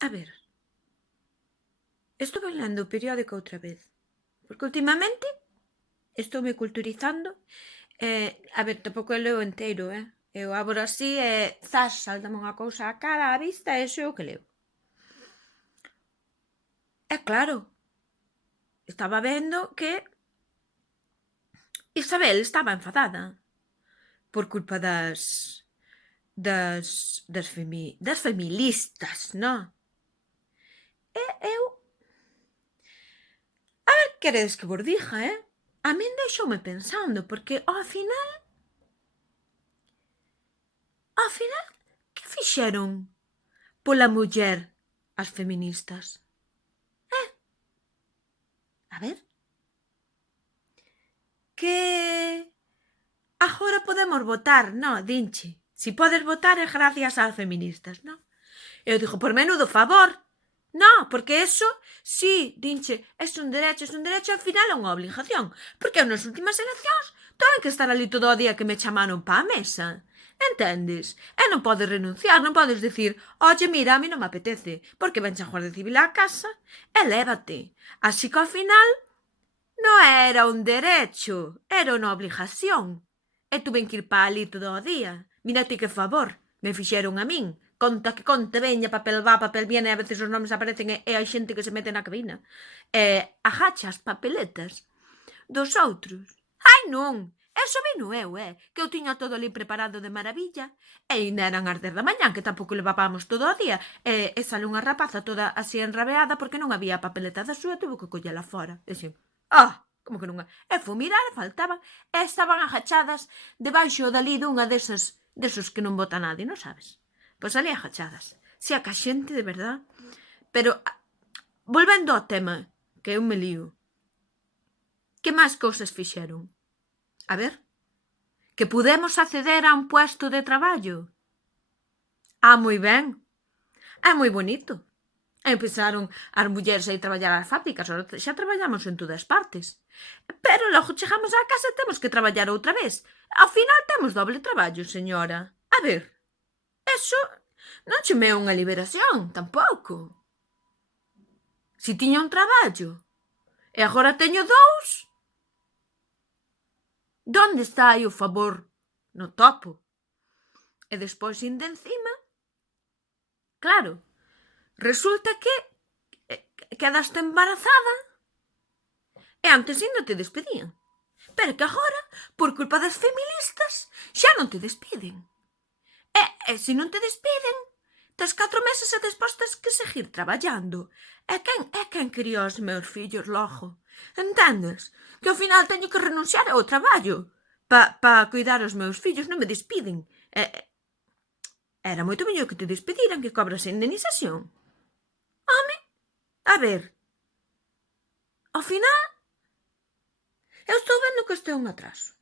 A ver, estuve lendo o periódico outra vez, porque últimamente estou-me culturizando. A ver, tampouco eu leo enteiro, Eu abro así e zas, saltame unha cousa á cara, á vista, e iso é o que leo. E claro, estaba vendo que Isabel estaba enfadada por culpa das feministas, non? E eu, queredes que vos diga, A min deixoume pensando, porque ao final, que fixeron pola muller as feministas? A ver, que agora podemos votar, non, dinche. Si podes votar é gracias ás feministas, non? Eu digo, por menudo favor. Non, porque eso, sí, dinche, é un derecho, ao final é unha obligación. Porque eu nas últimas eleccións tuve que estar ali todo o día que me chamaron pa a mesa. Entendes? E non podes renunciar, non podes dicir, oye, mira, a mí non me apetece, porque venche a Guardia Civil á casa e lévate. Así que ao final non era un derecho, era unha obligación. E tuve que ir pa ali todo o día. Mira ti que favor me fixeron a min. Conta que conte veña, papel va, papel viene, e a veces os nomes aparecen e hai xente que se mete na cabina. Agacha as papeletas dos outros. Ai, non! Eso vino eu, que eu tiña todo ali preparado de maravilla. E ainda eran as 10 da mañán, que tampouco levábamos todo o día. E sale unha rapaza toda así enrabeada porque non había papeleta da súa, tuvo que collela fora. E dixen, como que non? E fui mirar e faltaban. E estaban agachadas debaixo dali dunha desos que non vota nadie, non sabes? Pois ali agachadas. Si a que a xente, de verdad. Pero, volvendo ao tema, que eu me lío. Que máis cousas fixeron? A ver, que pudemos acceder a un puesto de traballo. Moi ben. É moi bonito. Empezaron as mulleres a ir traballar ás fábricas, xa traballamos en todas partes. Pero logo chegamos á casa e temos que traballar outra vez. Ao final temos doble traballo, señora. A ver, eso non cheme é unha liberación, tampouco. Si tiña un traballo e agora teño dous, donde está aí o favor? No topo. E despois, inde encima, claro, resulta que quedaste embarazada e antes ainda te despedían. Pero que agora, por culpa das feministas, xa non te despiden. E se non te despiden, tes 4 meses e despois tes que seguir traballando. E quen criou os meus fillos logo? Entendes? Que ao final teño que renunciar ao traballo pa cuidar os meus fillos, non me despiden. Era moito mellor que te despediran, que cobras a indemnización. Home, a ver, ao final, eu estou vendo que isto é un atraso.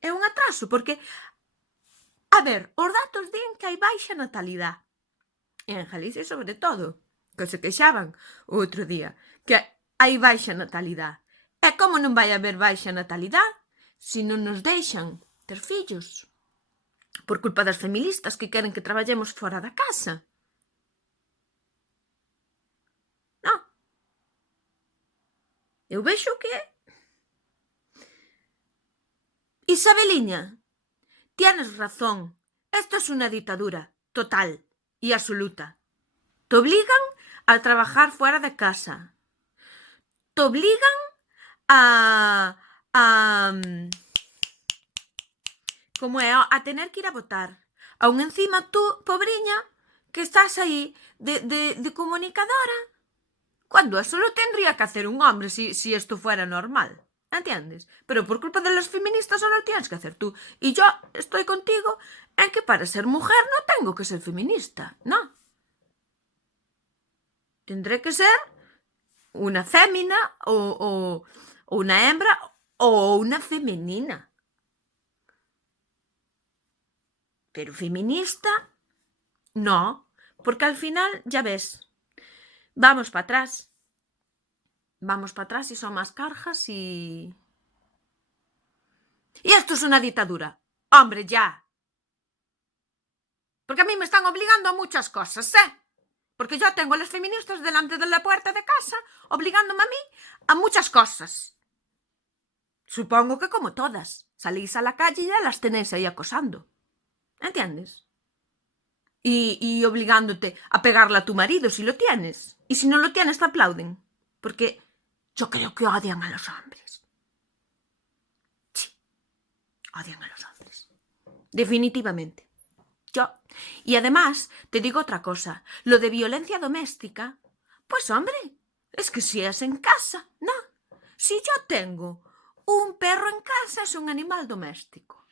É un atraso, porque, a ver, os datos din que hai baixa natalidade. En Galicia, sobre todo, que se queixaban o outro día, que hai baixa natalidade. E como non vai haber baixa natalidade se non nos deixan ter fillos? Por culpa das feministas que queren que traballemos fora da casa. Non. Eu vexo que... Isabeliña, tienes razón. Esto es una dictadura total y absoluta. Te obligan a trabajar fuera de casa. Te obligan a como é, a tener que ir a votar. Aún encima tú, pobriña, que estás aí de comunicadora, cuando eso lo tendría que hacer un hombre si esto fuera normal. ¿Entiendes? Pero por culpa de las feministas ahora lo tienes que hacer tú. Y yo estoy contigo en que para ser mujer no tengo que ser feminista, ¿no? Tendré que ser una fémina o una hembra o una femenina. Pero feminista, no, porque al final, ya ves, vamos para atrás. Vamos para atrás y son más cargas y... Y esto es una dictadura. Hombre, ya. Porque a mí me están obligando a muchas cosas, Porque yo tengo a las feministas delante de la puerta de casa, obligándome a mí a muchas cosas. Supongo que como todas. Salís a la calle y ya las tenéis ahí acosando. ¿Entiendes? Y obligándote a pegarle a tu marido si lo tienes. Y si no lo tienes, te aplauden. Porque yo creo que odian a los hombres. Sí, odian a los hombres. Definitivamente. Yo. Y además, te digo otra cosa. Lo de violencia doméstica, pues hombre, es que si es en casa, no. Si yo tengo un perro en casa, es un animal doméstico.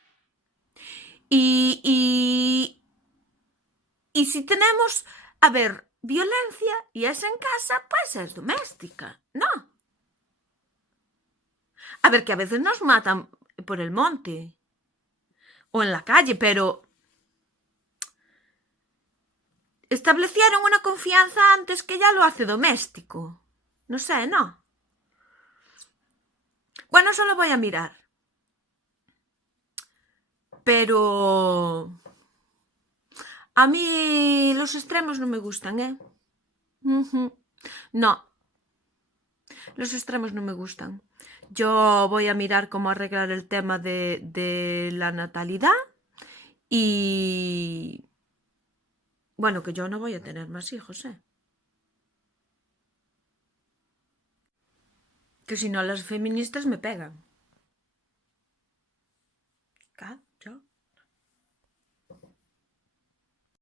Y si tenemos, a ver, violencia y es en casa, pues es doméstica, ¿no? A ver, que a veces nos matan por el monte o en la calle, pero establecieron una confianza antes que ya lo hace doméstico. No sé, ¿no? Bueno, solo voy a mirar. Pero a mí los extremos no me gustan, ¿eh? No, los extremos no me gustan. Yo voy a mirar cómo arreglar el tema de la natalidad y... Bueno, que yo no voy a tener más hijos, ¿eh? Que si no las feministas me pegan. Claro.